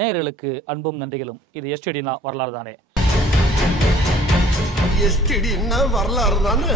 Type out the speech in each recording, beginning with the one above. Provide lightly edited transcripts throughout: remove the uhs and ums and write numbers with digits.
நேயர்களுக்கு அன்பும் நன்றிகளும். இது எஸ்டிடினா வரலாறு தானே. வரலாறு தானே.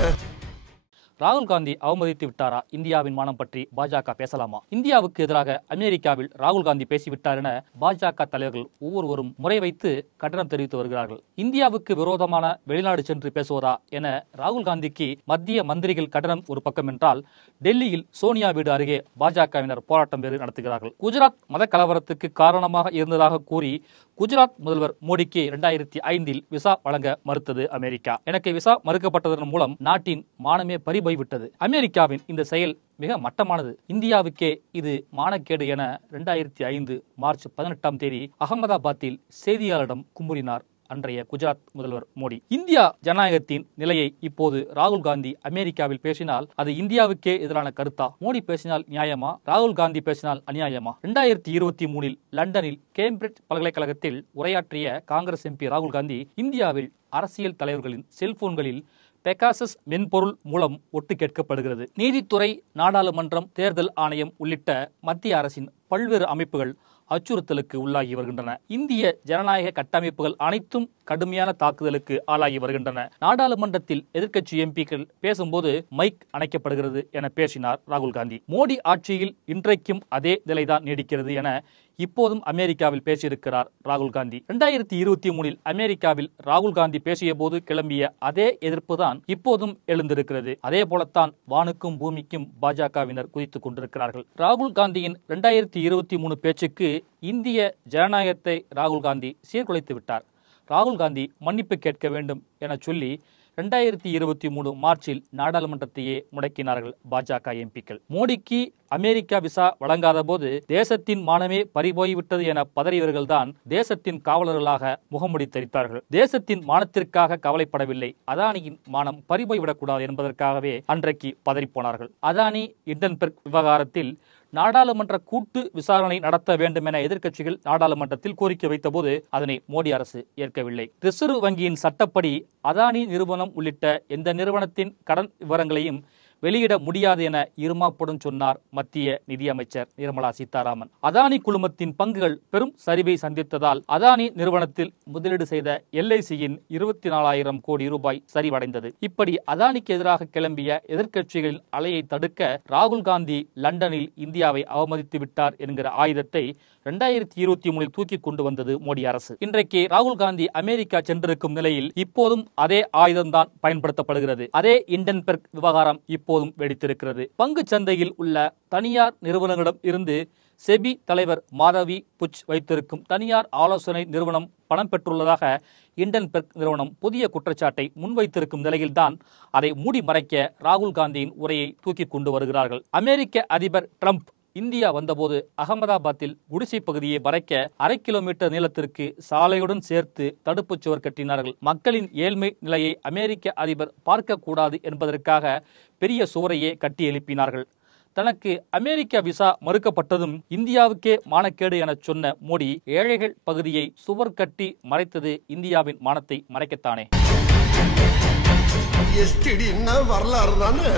ராகுல் காந்தி அவமதித்து விட்டாரா? இந்தியாவின் மானம் பற்றி பாஜக பேசலாமா? இந்தியாவுக்கு எதிராக அமெரிக்காவில் ராகுல் காந்தி பேசிவிட்டார் என பாஜக தலைவர்கள் ஒவ்வொருவரும் முறை வைத்து கண்டனம் தெரிவித்து வருகிறார்கள். இந்தியாவுக்கு விரோதமான வெளிநாடு சென்று பேசுவதா என ராகுல் காந்திக்கு மத்திய மந்திரிகள் கண்டனம் ஒரு பக்கம் என்றால், டெல்லியில் சோனியா வீடு அருகே பாஜகவினர் போராட்டம் வேறு நடத்துகிறார்கள். குஜராத் மத கலவரத்துக்கு காரணமாக இருந்ததாக கூறி குஜராத் முதல்வர் மோடிக்கு 2005 விசா வழங்க மறுத்தது அமெரிக்கா. எனக்கு விசா மறுக்கப்பட்டதன் மூலம் நாட்டின் மானமே பறிபோய்விட்டது. அமெரிக்காவின் இந்த செயல் மிக மட்டமானது. இந்தியாவுக்கே இது மானக்கேடு என 2005 மார்ச் 18 அகமதாபாத்தில் செய்தியாளரிடம் குமுறினார் அன்றைய குஜராத் முதல்வர் மோடி. இந்தியா ஜனநாயகத்தின் நிலையை இப்போது ராகுல் காந்தி அமெரிக்காவில் பேசினால் அது இந்தியாவுக்கே எதிரான கருத்தா? மோடி பேசினால் நியாயமா? ராகுல் காந்தி பேசினால் அநியாயமா? 2023 லண்டனில் கேம்பிரிட்ஜ் பல்கலைக்கழகத்தில் உரையாற்றிய காங்கிரஸ் எம்பி ராகுல் காந்தி, இந்தியாவில் அரசியல் தலைவர்களின் செல்போன்களில் பெகாசஸ் மென்பொருள் மூலம் ஒட்டு கேட்கப்படுகிறது. நீதித்துறை, நாடாளுமன்றம், தேர்தல் ஆணையம் உள்ளிட்ட மத்திய அரசின் பல்வேறு அமைப்புகள் அச்சுறுத்தலுக்கு உள்ளாகி வருகின்றன. இந்திய ஜனநாயக கட்டமைப்புகள் அனைத்தும் கடுமையான தாக்குதலுக்கு ஆளாகி வருகின்றன. நாடாளுமன்றத்தில் எதிர்க்கட்சி எம்பிக்கள் பேசும்போது மைக் அணைக்கப்படுகிறது என பேசினார் ராகுல் காந்தி. மோடி ஆட்சியில் இன்றைக்கும் அதே நிலைதான் நீடிக்கிறது என இப்போதும் அமெரிக்காவில் பேசியிருக்கிறார் ராகுல் காந்தி. 2023 அமெரிக்காவில் ராகுல் காந்தி பேசிய போது கிளம்பிய அதே எதிர்ப்பு தான் இப்போதும் எழுந்திருக்கிறது. அதே போலத்தான் வானுக்கும் பூமிக்கும் பாஜகவினர் குதித்துக் கொண்டிருக்கிறார்கள். ராகுல் காந்தியின் 2023 பேச்சுக்கு இந்திய ஜனநாயகத்தை ராகுல் காந்தி சீர்குலைத்து விட்டார். ராகுல் காந்தி மன்னிப்பு கேட்க வேண்டும் என சொல்லி 2023 மார்ச்சில் நாடாளுமன்றத்தையே முடக்கினார்கள் பாஜக எம்பிக்கள். மோடிக்கு அமெரிக்கா விசா வழங்காத போது தேசத்தின் மானமே பறிபோய்விட்டது என பதறியவர்கள்தான் தேசத்தின் காவலர்களாக முகமுடி தரித்தார்கள். தேசத்தின் மானத்திற்காக கவலைப்படவில்லை, அதானியின் மானம் பறிபோய்விடக்கூடாது என்பதற்காகவே அன்றைக்கு பதறிப்போனார்கள். அதானி இண்டன்பெர்க் விவகாரத்தில் நாடாளுமன்ற கூட்டு விசாரணை நடத்த வேண்டும் என எதிர்க்கட்சிகள் நாடாளுமன்றத்தில் கோரிக்கை வைத்தபோது அதனை மோடி அரசு ஏற்கவில்லை. ரிசர்வ் வங்கியின் சட்டப்படி அதானி நிறுவனம் உள்ளிட்ட எந்த நிறுவனத்தின் கடன் விவரங்களையும் வெளியிட முடியாது என இருமாப்புடன் சொன்னார் மத்திய நிதியமைச்சர் நிர்மலா சீதாராமன். அதானி குழுமத்தின் பங்குகள் பெரும் சரிவை சந்தித்ததால் அதானி நிறுவனத்தில் முதலீடு செய்த LICயின் 24,000 கோடி ரூபாய் சரிவடைந்தது. இப்படி அதானிக்கு எதிராக கிளம்பிய எதிர்க்கட்சிகளின் அலையை தடுக்க ராகுல் காந்தி லண்டனில் இந்தியாவை அவமதித்து விட்டார் என்கிற ஆயுதத்தை 2023 தூக்கி கொண்டு வந்தது மோடி அரசு. இன்றைக்கு ராகுல் காந்தி அமெரிக்கா சென்றிருக்கும் நிலையில் இப்போதும் அதே ஆயுதம்தான் பயன்படுத்தப்படுகிறது. அதே இண்டன்பெர்க் விவகாரம் இப்போதும் வெடித்திருக்கிறது. பங்கு சந்தையில் உள்ள தனியார் நிறுவனங்களிடம் இருந்து செபி தலைவர் மாதவி புச் வைத்திருக்கும் தனியார் ஆலோசனை நிறுவனம் பணம் பெற்றுள்ளதாக இண்டன்பெர்க் நிறுவனம் புதிய குற்றச்சாட்டை முன்வைத்திருக்கும் நிலையில்தான் அதை மூடி மறைக்க ராகுல் காந்தியின் உரையை தூக்கி கொண்டு வருகிறார்கள். அமெரிக்க அதிபர் டிரம்ப் இந்தியா வந்தபோது அகமதாபாத்தில் குடிசை பகுதியை மறைக்க 1/2 கிலோமீட்டர் நீளத்திற்கு சாலையுடன் சேர்த்து தடுப்புச் சுவர் கட்டினார்கள். மக்களின் ஏழ்மை நிலையை அமெரிக்க அதிபர் பார்க்கக்கூடாது என்பதற்காக பெரிய சுவரையே கட்டி எழுப்பினார்கள். தனக்கு அமெரிக்க விசா மறுக்கப்பட்டதும் இந்தியாவுக்கே மானக்கேடு என சொன்ன மோடி ஏழைகள் பகுதியை சுவர் கட்டி மறைத்தது இந்தியாவின் மானத்தை மறைக்கத்தானே. வரலாறு தானே.